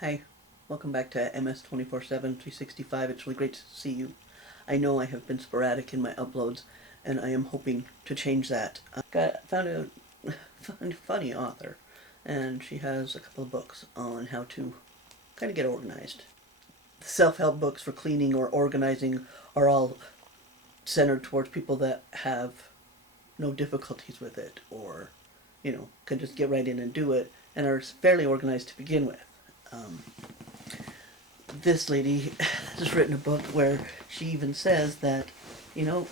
Hi, welcome back to MS 24/7 365. It's really great to see you. I know I have been sporadic in my uploads, and I am hoping to change that. Found a funny author, and she has a couple of books on how to kind of get organized. The self-help books for cleaning or organizing are all centered towards people that have no difficulties with it, or can just get right in and do it, and are fairly organized to begin with. Um, this lady has written a book where she even says that, you know,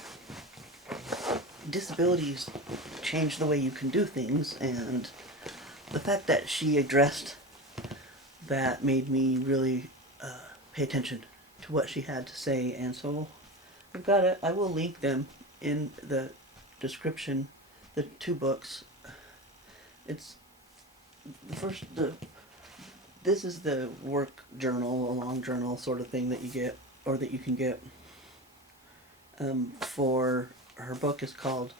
disabilities change the way you can do things, and the fact that she addressed that made me really pay attention to what she had to say, and so I've got it. I will link them in the description, the two books. It's the first, this is the work journal, a long journal sort of thing that you get, or that you can get. For her book is called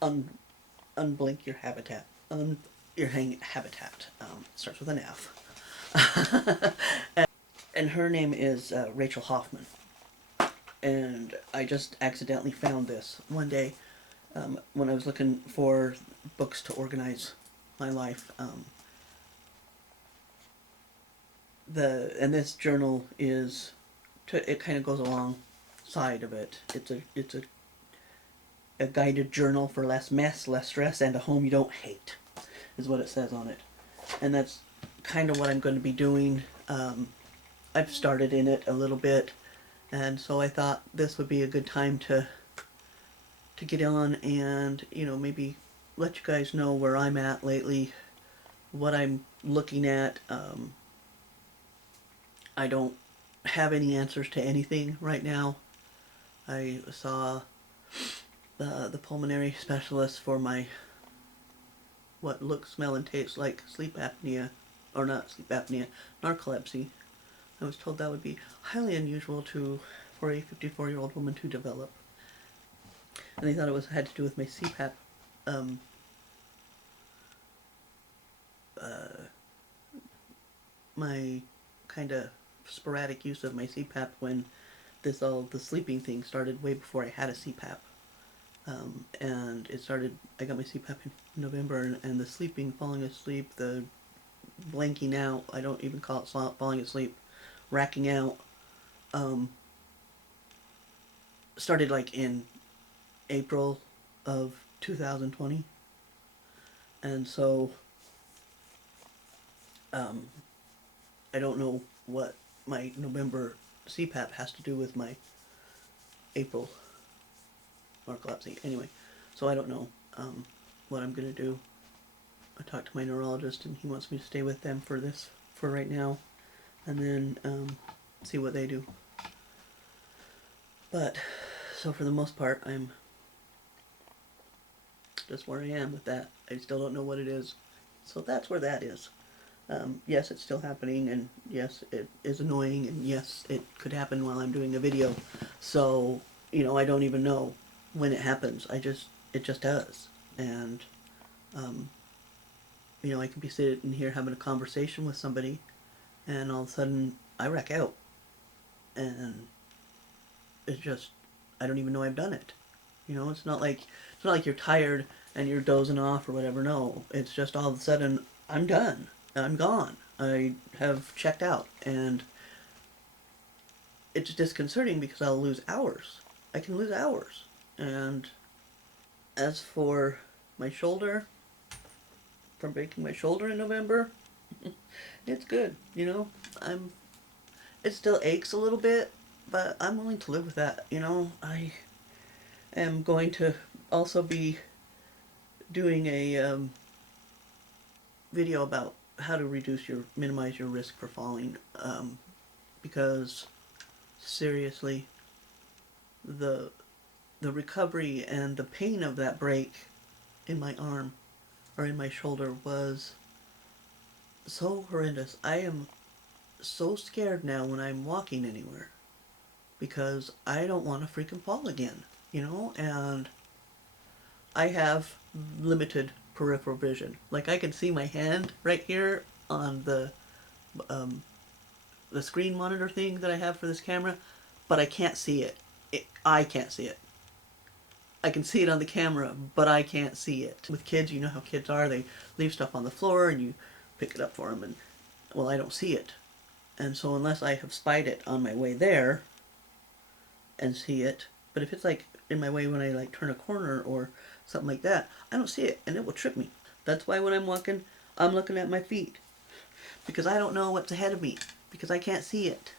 Unblink Your Habitat. Your habitat. Starts with an F. and her name is Rachel Hoffman. And I just accidentally found this one day when I was looking for books to organize my life. And this journal is it kind of goes alongside of it. It's a guided journal for less mess, less stress, and a home you don't hate, is what it says on it. And that's kind of what I'm going to be doing. I've started in it a little bit, and so I thought this would be a good time to get on and maybe let you guys know where I'm at lately, what I'm looking at. I don't have any answers to anything right now. I saw the pulmonary specialist for my what looks, smell, and taste like sleep apnea, or not sleep apnea, narcolepsy. I was told that would be highly unusual for a 54-year-old woman to develop, and they thought it had to do with my CPAP. My kind of sporadic use of my CPAP when the sleeping thing started way before I had a CPAP. And it started, I got my CPAP in November, and the sleeping, falling asleep, the blanking out, I don't even call it falling asleep, racking out, started like in April of 2020. And so, I don't know what my November CPAP has to do with my April narcolepsy. Anyway, so I don't know what I'm going to do. I talked to my neurologist, and he wants me to stay with them for right now, and then see what they do. But, so for the most part, I'm just where I am with that. I still don't know what it is. So that's where that is. Yes, it's still happening, and yes, it is annoying, and yes, it could happen while I'm doing a video. So, I don't even know when it happens. It just does. And, I could be sitting here having a conversation with somebody, and all of a sudden, I wreck out. And it's just, I don't even know I've done it. It's not like you're tired and you're dozing off or whatever. No, it's just all of a sudden, I'm done. I'm gone. I have checked out, and it's disconcerting because I'll lose hours. I can lose hours. And as for my shoulder, from breaking my shoulder in November, it's good. It still aches a little bit, but I'm willing to live with that. I am going to also be doing a video about how to minimize your risk for falling, because seriously, the recovery and the pain of that break in my arm or in my shoulder was so horrendous. I am so scared now when I'm walking anywhere, because I don't want to freaking fall again, and I have limited peripheral vision. Like, I can see my hand right here on the the screen monitor thing that I have for this camera, but I can't see it. I can't see it. I can see it on the camera, but I can't see it. With kids, you know how kids are. They leave stuff on the floor and you pick it up for them, and well, I don't see it. And so unless I have spied it on my way there and see it, but if it's like in my way when I like turn a corner or something like that, I don't see it and it will trip me. That's why when I'm walking, I'm looking at my feet, because I don't know what's ahead of me, because I can't see it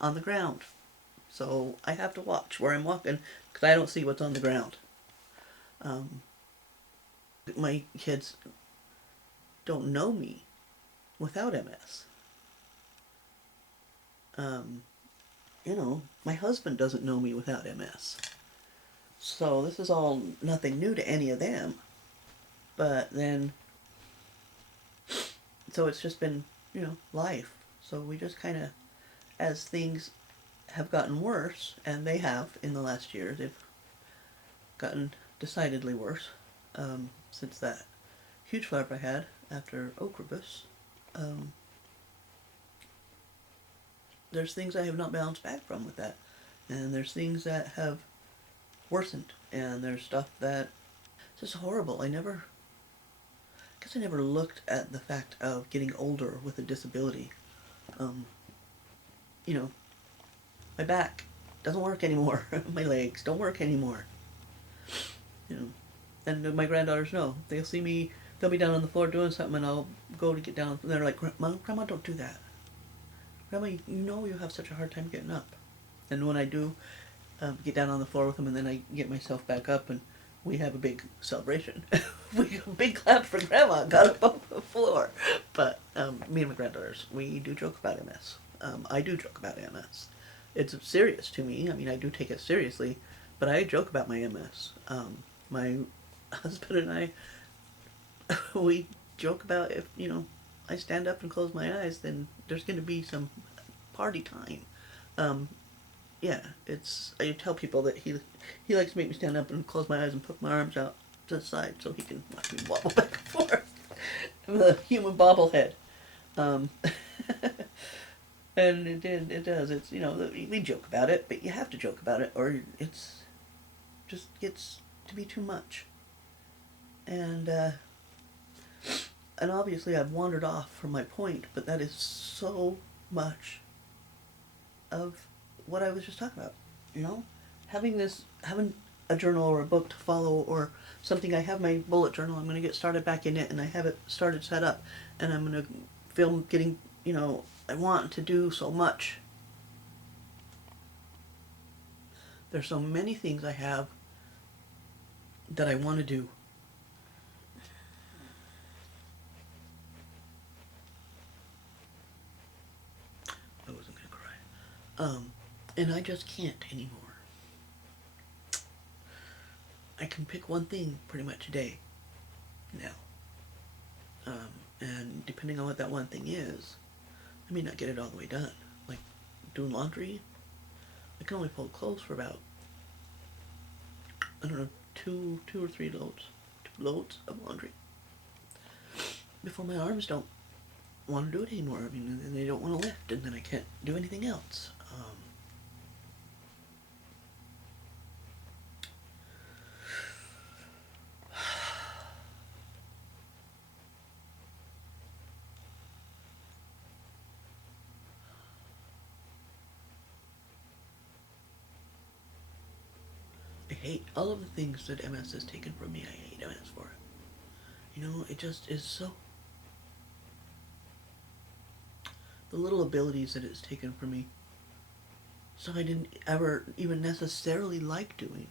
on the ground. So I have to watch where I'm walking because I don't see what's on the ground. My kids don't know me without MS. You know, my husband doesn't know me without MS. So this is all nothing new to any of them. But then, so it's just been, you know, life. So we just kind of, as things have gotten worse, and they have in the last year, they've gotten decidedly worse since that huge flare-up I had after Ocrevus. There's things I have not bounced back from with that, and there's things that have worsened, and there's stuff that it's just horrible. I guess I never looked at the fact of getting older with a disability. You know, my back doesn't work anymore. My legs don't work anymore. You know, and my granddaughters know. They'll see me, they'll be down on the floor doing something, and I'll go to get down, and they're like, Grandma, don't do that. Grandma, you know you have such a hard time getting up. And when I do get down on the floor with them, and then I get myself back up, and we have a big celebration. We have a big clap for Grandma, got up off the floor. But me and my granddaughters, we do joke about MS. I do joke about MS. It's serious to me. I mean, I do take it seriously, but I joke about my MS. My husband and I, we joke about if, you know, I stand up and close my eyes, then there's going to be some party time. Yeah, I tell people that he likes to make me stand up and close my eyes and put my arms out to the side so he can watch me wobble back and forth. I'm a human bobblehead. And it does. It's, you know, we joke about it, but you have to joke about it, or it's just gets to be too much. And obviously I've wandered off from my point, but that is so much of what I was just talking about. You know, having a journal or a book to follow or something. I have my bullet journal. I'm going to get started back in it, and I have it started set up, and I'm going to film getting, you know, I want to do so much. There's so many things I have that I want to do. I wasn't going to cry. And I just can't anymore. I can pick one thing pretty much a day now. And depending on what that one thing is, I may not get it all the way done. Like doing laundry, I can only fold clothes for about, I don't know, two or three loads. 2 loads of laundry. Before my arms don't want to do it anymore. I mean, and they don't want to lift, and then I can't do anything else. I hate all of the things that MS has taken from me. I hate MS for it. You know, it just is so... The little abilities that it's taken from me. So I didn't ever even necessarily like doing.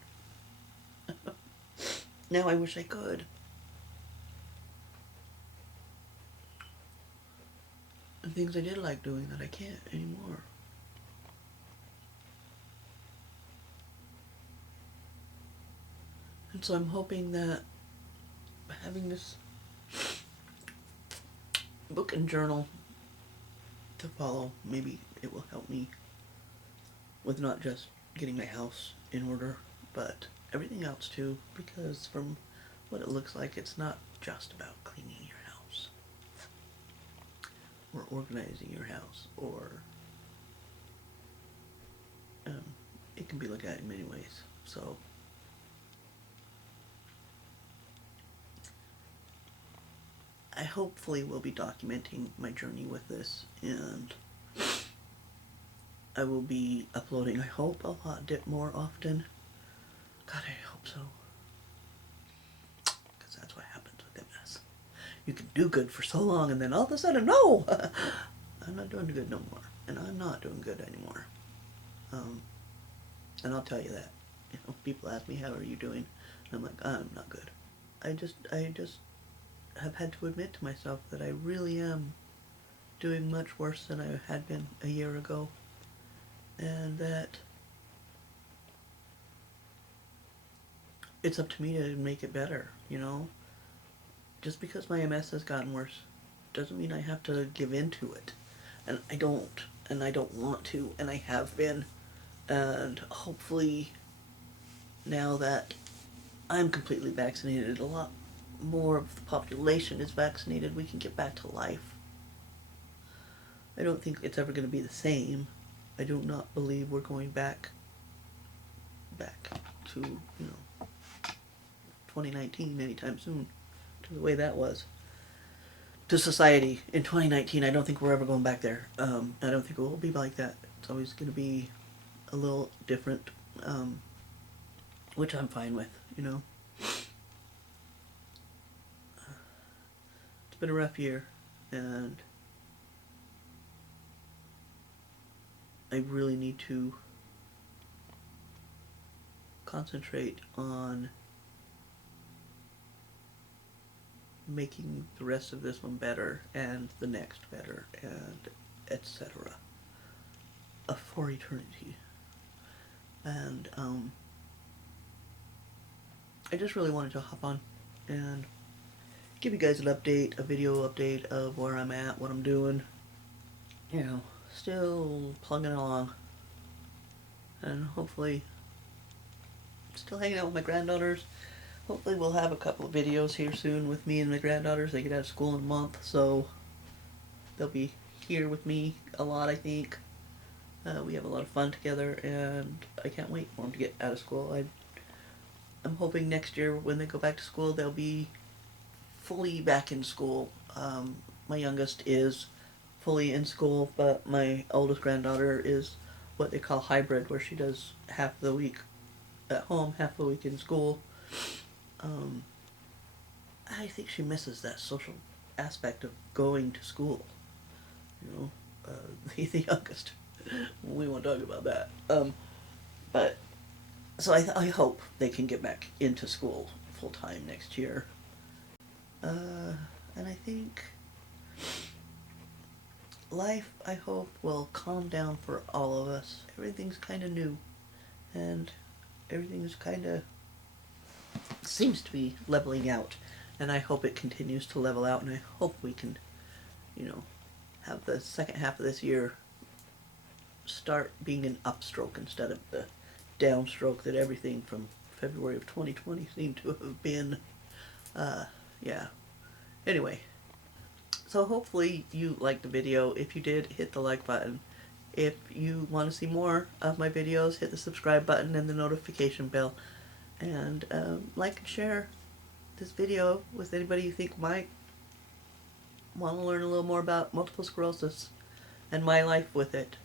Now I wish I could. And things I did like doing that I can't anymore. And so I'm hoping that having this book and journal to follow, maybe it will help me with not just getting my house in order, but everything else too, because from what it looks like, it's not just about cleaning your house. or organizing your house, or it can be looked at in many ways. So I hopefully will be documenting my journey with this, and I will be uploading, I hope, a lot more often. God, I hope so. Because that's what happens with MS. You can do good for so long, and then all of a sudden, no! I'm not doing good no more. And I'm not doing good anymore. And I'll tell you that. You know, people ask me, how are you doing? And I'm like, I'm not good. I just have had to admit to myself that I really am doing much worse than I had been a year ago. And that it's up to me to make it better, you know? Just because my MS has gotten worse doesn't mean I have to give in to it. And I don't want to, and I have been. And hopefully, now that I'm completely vaccinated, a lot more of the population is vaccinated, we can get back to life. I don't think it's ever going to be the same. I do not believe we're going back to, 2019 anytime soon, to the way that was. To society in 2019, I don't think we're ever going back there. I don't think it will be like that. It's always going to be a little different, which I'm fine with, you know. It's been a rough year, and I really need to concentrate on making the rest of this one better, and the next better, and etc. For eternity. And I just really wanted to hop on and give you guys an update, a video update of where I'm at, what I'm doing. You know, still plugging along. And hopefully, still hanging out with my granddaughters. Hopefully we'll have a couple of videos here soon with me and my granddaughters. They get out of school in a month, so they'll be here with me a lot, I think. We have a lot of fun together, and I can't wait for them to get out of school. I'm hoping next year when they go back to school, they'll be fully back in school. My youngest is fully in school, but my oldest granddaughter is what they call hybrid, where she does half the week at home, half the week in school. I think she misses that social aspect of going to school. You know, the youngest. We won't talk about that. But so I hope they can get back into school full time next year. And I think life, I hope, will calm down for all of us. Everything's kind of new, and everything's kind of seems to be leveling out, and I hope it continues to level out, and I hope we can, have the second half of this year start being an upstroke instead of the downstroke that everything from February of 2020 seemed to have been. Yeah. Anyway, so hopefully you liked the video. If you did, hit the like button. If you want to see more of my videos, hit the subscribe button and the notification bell. And like and share this video with anybody you think might want to learn a little more about multiple sclerosis and my life with it.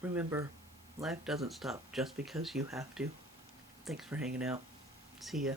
Remember, life doesn't stop just because you have to. Thanks for hanging out. See ya.